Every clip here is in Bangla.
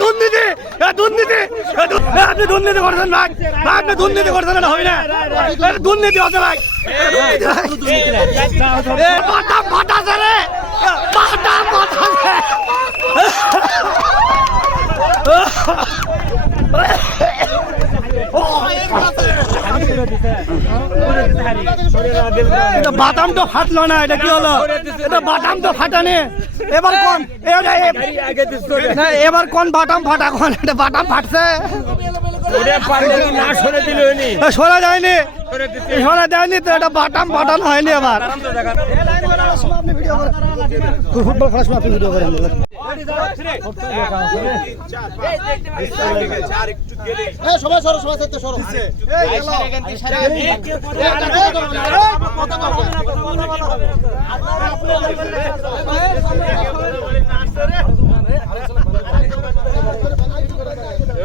দুর্নীতি দুর্নীতি আপনি দুর্নীতি করছেন ভাই। আপনি দুর্নীতি করছেন এটা হবে না। দুর্নীতি বাটা বাটা রে। বাটা এটা বাদাম তো ফাটলো না, এটা কি হলো? এটা বাদাম তো ফাটানি। এবার কোন এ- এ- না, এবার কোন বাটাম ফাটা কোন এটা বাটাম ফাটছে? সরে যায়নি। সরে দেয়নি যায়নি তো এটা বাটাম ফাটানো হয়নি এবার। ফুটবল খেলার সময় আপনি ভিডিও করেন। সবাই সরো সবাই সাথে সরো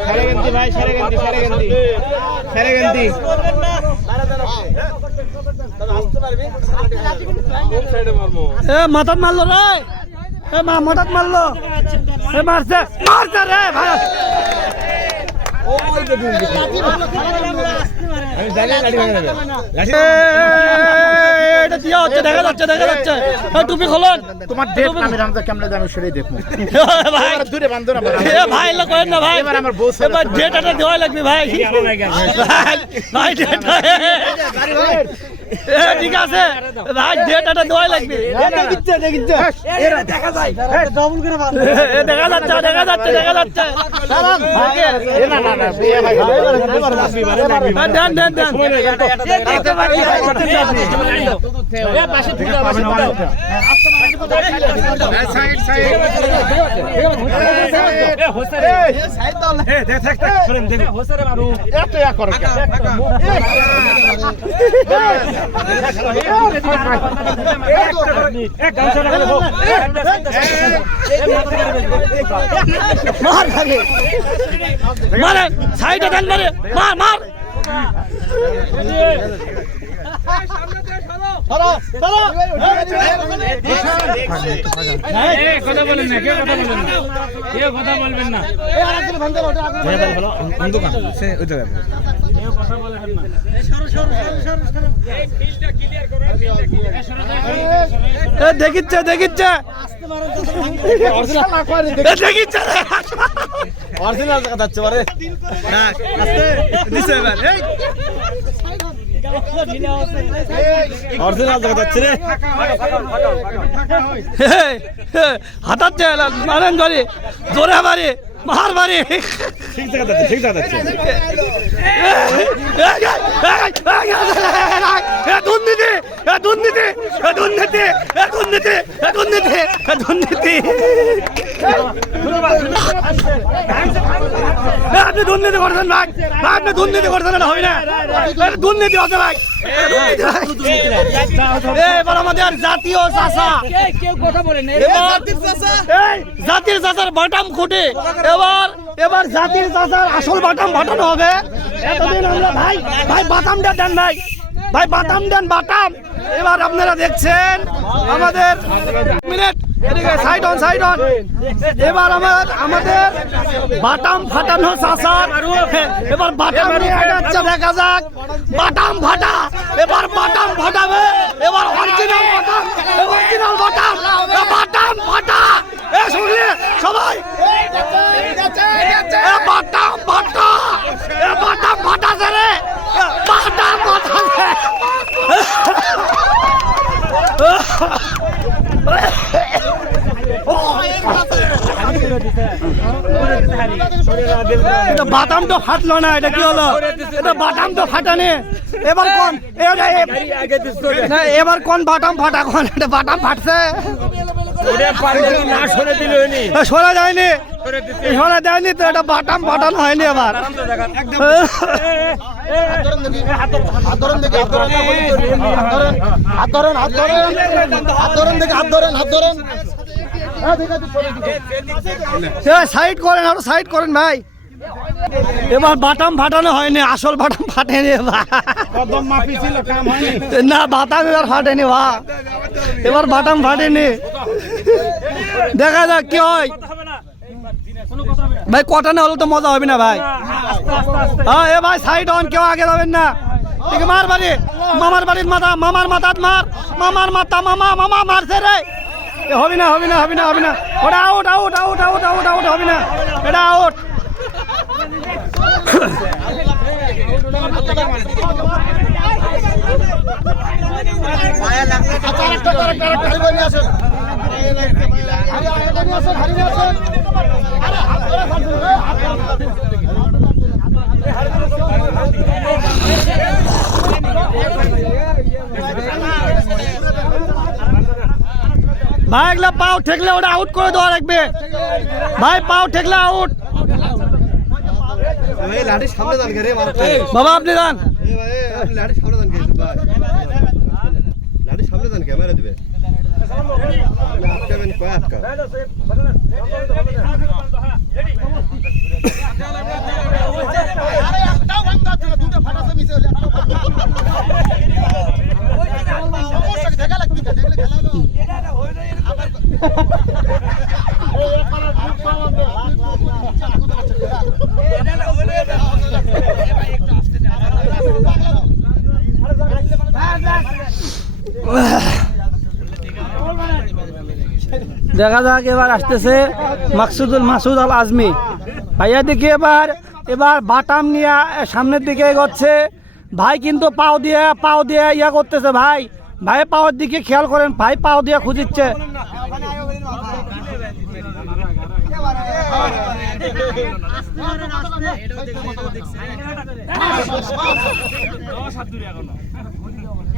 সারেগন্তি ভাই সারেগন্তি সারেগন্তি সারেগন্তি এ মারলো রে এ মা মাথাত মারলো। এ মারছে মারছে রে ভাই। আমি জানি লাঠি ভাঙা যাবে লাঠি এ, এটা দিয়া হচ্ছে দেখা যাচ্ছে দেখা যাচ্ছে এ, টুপি খোলন তোমার ডেট আমি রামদা কেমনে আমি সেটাই দেখব ভাই দূরে বান্ধব না এ ভাই করেন না ভাই ডেটাটা লাগবে ভাই ভাই ভাই ডেটা এ ঠিক আছে ভাই ডেটাটা দেওয়া লাগবে এ দেখা যাচ্ছে দেখা যাচ্ছে দেখা যাচ্ছে না না না ভাই দেন দেন দেন সাইড সাইড এত ইয়া করো কেন? মার ভাগে মারে। সাইডে মারে কথা বলেন না কথা বলবেন না দেখিচ্ছে দেখিচ্ছে। এ দেখিচ্ছে অরিজিনাল যাচ্ছে বারে না আস্তে। দিছে এবার। অরিজিনাল জায়গা যাচ্ছে রে। মারেন ধরে জোরে মারি মার বাড়ি। ঠিক জায়গা যাচ্ছে ঠিক জায়গা যাচ্ছে দুর্নীতি এ দুর্নীতি দুর্নীতি দুর্নীতি দুর্নীতি দুর্নীতি আপনি দুর্নীতি করছেন ভাই। ভাই আপনি দুর্নীতি করছেন এটা হয় না। দুর্নীতি হচ্ছে ভাই। আমাদের জাতীয় চাষা। জাতির চাচার বাটাম খুঁটে। এবার এবার জাতির চাচার আসল বাটাম ফাটানো হবে। এতদিন আমরা ভাই ভাই বাটামটা দেন ভাই। ভাই বাটাম দেন বাটাম এবার আপনারা দেখছেন আমাদের মিনিট সাইড সাইড এবার আমাদের বাটাম এবার দেখা যাক। বাটাম এবার এবার বাটাম সবাই এ বাটাম ফাটাছে রে এ বাটাম ফাটাছে এটা বাদাম তো ফাটলো না এটা কি হলো? এটা বাদাম তো ফাটানি। এবার কোন এবার কোন বাটাম ফাটা কোন এটা বাটাম ফাটছে? সরে যায়নি। সরা যায়নি তো এটা বাটাম ফাটানো হয়নি এবার। সাইড করেন আরও সাইড করেন ভাই। এবার বাটাম ফাটানো হয়নি আসল বাটাম ফাটেনি না বাটাম এবার ফাটেনি বা। এবার বাটাম ফাটেনি। দেখা যাক কি হয়। ভাই কটা না হলে তো মজা হবে না ভাই? হ্যাঁ এ ভাই সাইড অন কেউ আগে যাবেন না। ঠিক মার বাড়ি। মামার বাড়ির মাথা মামার মাথাত মার। মামার মাথা মামা মামা মারছে রে। হবি না হবি না হবি না হবি না। ওটা out out out out out out হবি না। এটা আউট ভাই এগুলা পাও ঠেকলে ওটা আউট করে দেওয়া লাগবে ভাই পাও ঠেকলে আউট বাবা আপনি যান সামনে দান ক্যামেরা দিবে। দুটো ফাটাছে মিশে হলে একটাও ভাঙতে হচ্ছে না। সমস্যা কি? দেখা লাগবে কি? দেখলে খেলা হলো। এই এখানে দুধ পাওয়া যায়। দেখা যাক এবার আসতেছে মাকসুদুল মাসুদ আল আজমি ভাইয়া দেখি এবার এবার বাটাম নিয়ে সামনের দিকে এগোচ্ছে ভাই কিন্তু পাও দিয়ে পাও দিয়ে ইয়া করতেছে ভাই ভাই পাওয়ার দিকে খেয়াল করেন ভাই পাও দিয়ে খুঁজিচ্ছে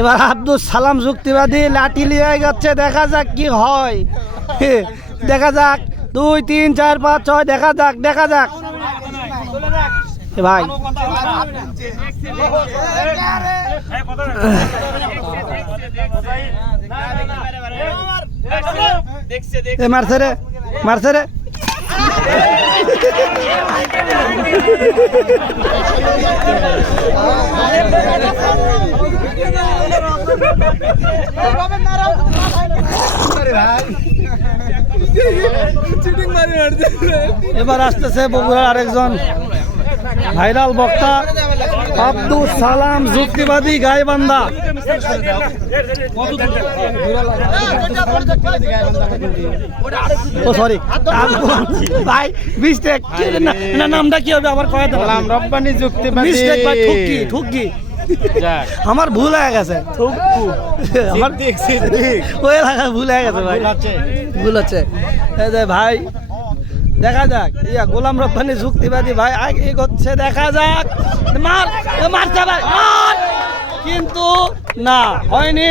এবার আব্দুল সালাম যুক্তিবাদী লাঠি লিয়ে যাচ্ছে, দেখা যাক কি হয়। দেখা যাক। দুই, তিন, চার, পাঁচ, ছয়, দেখা যাক দেখা যাক। ভাই। মারছে রে মারছে রে। এবার আসতেছে বগুড়ার আরেকজন ভাইরাল বক্তা। আব্দুল সালাম যুক্তিবাদী গাইবান্ধা ও সরি ভাই মিস্টেক না নামটা কি হবে? আবার কয়ে দেবো রব্বানি যুক্তিবাদী। মিস্টেক ভাই ঠুকি ঠুকি আমার ভুল হয়ে গেছে। আমার ভুল হয়ে গেছে ভাই। ভুল এই ভাই দেখা যাক ইয়া গোলাম রব্বানি যুক্তিবাদী ভাই আগে এগোচ্ছে দেখা যাক মার মারছে ভাই মার কিন্তু না হয়নি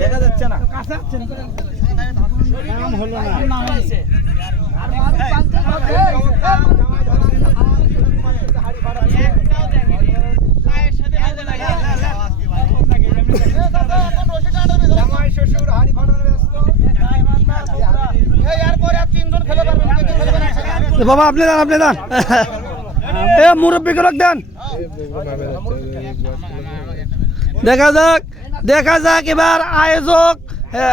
দেখা যাচ্ছে না এ বাবা, আপনি দেন আপনি দেন। এ মুরব্বী গুলো দেন। দেখা যাক দেখা যাক এবার আয়োজক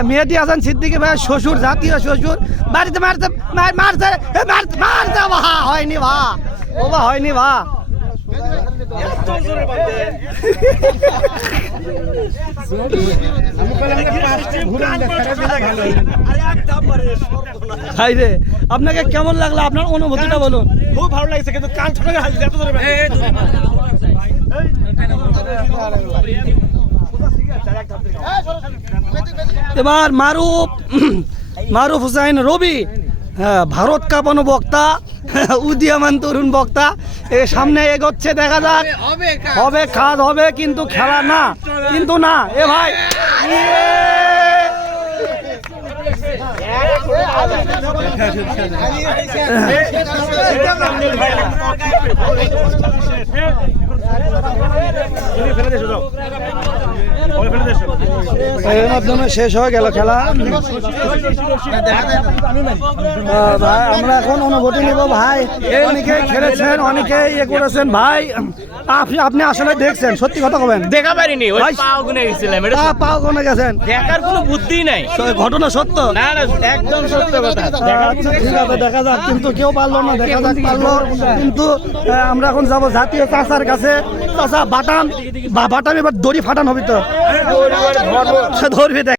মেহেদি হাসান সিদ্দিকী ভাই, শ্বশুর, জাতীয় শ্বশুর। বাড়িতে মারতে, মার- মারছে মারতে হয়নি ভা ও বা হয়নি ভা হাই রে আপনাকে কেমন লাগল? আপনার অনুভূতিটা বলুন। খুব ভালো লাগছে কিন্তু কান ছোট করে এত ধরে এবার মারুফ মারুফ হুসাইন রবি হ্যাঁ, ভারত কাঁপানো বক্তা উদীয়মান তরুণ বক্তা এ সামনে এগোচ্ছে দেখা যাক হবে কাজ হবে কিন্তু খেলা না কিন্তু না এ ভাই ইয়ে! এর মাধ্যমে শেষ হয়ে গেল খেলা। ভাই আমরা এখন অনুভূতি নিব ভাই। অনেকে খেলেছেন অনেকে ইয়ে করেছেন। ভাই আপনি আপনি আসলে দেখছেন সত্যি কথা বলেন দেখা পারিনি ওই পাও গুনে গেছিলাম এটা পাও কোনে গেছেন। দেখার কোনো বুদ্ধি নাই। ঘটনা সত্য? না না একদম সত্য কথা। আচ্ছা ঠিক আছে দেখা যাক। কিন্তু কেউ পারল না দেখা যাক পারল। কিন্তু আমরা এখন যাব জাতীয় চাষার কাছে। চাষা বাটাম বাটাম এবার দড়ি ফাটান হবে তো। ধরবে দেখ।